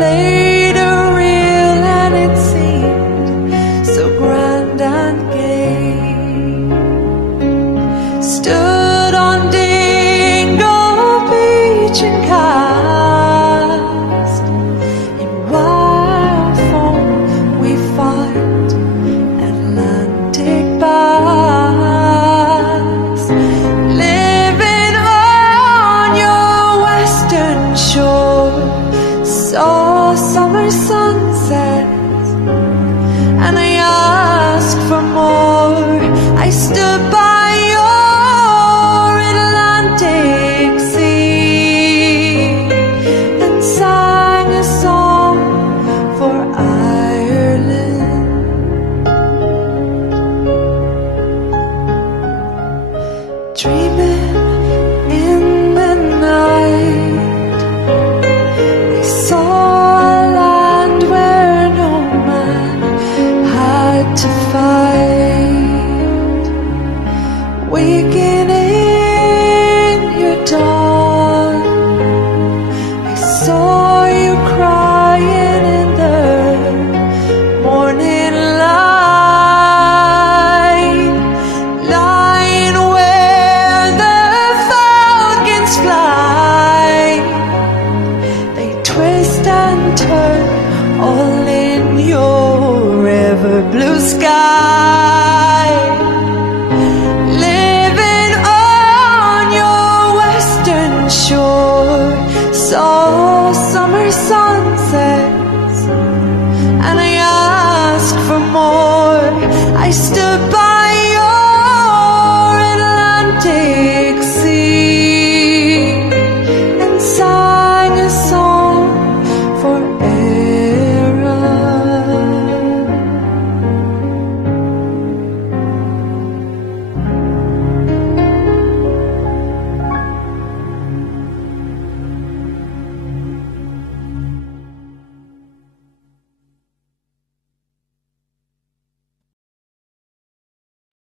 played a reel and it seemed so grand and gay. Stood on Dingle Beach and cast in wild foam we find Atlantic bass, living on your western shore. Saw summer sunsets and I asked for more. I stood by your Atlantic sea and sang a song for Ireland. Dreaming in the night, I saw a land where no man had to fight. Waking in your dawn, I saw you crying in the morning light, lying where the falcons fly. They twist and turn all in your ever blue sky, living on your western shore. Saw summer sunsets and I asked for more. I stood by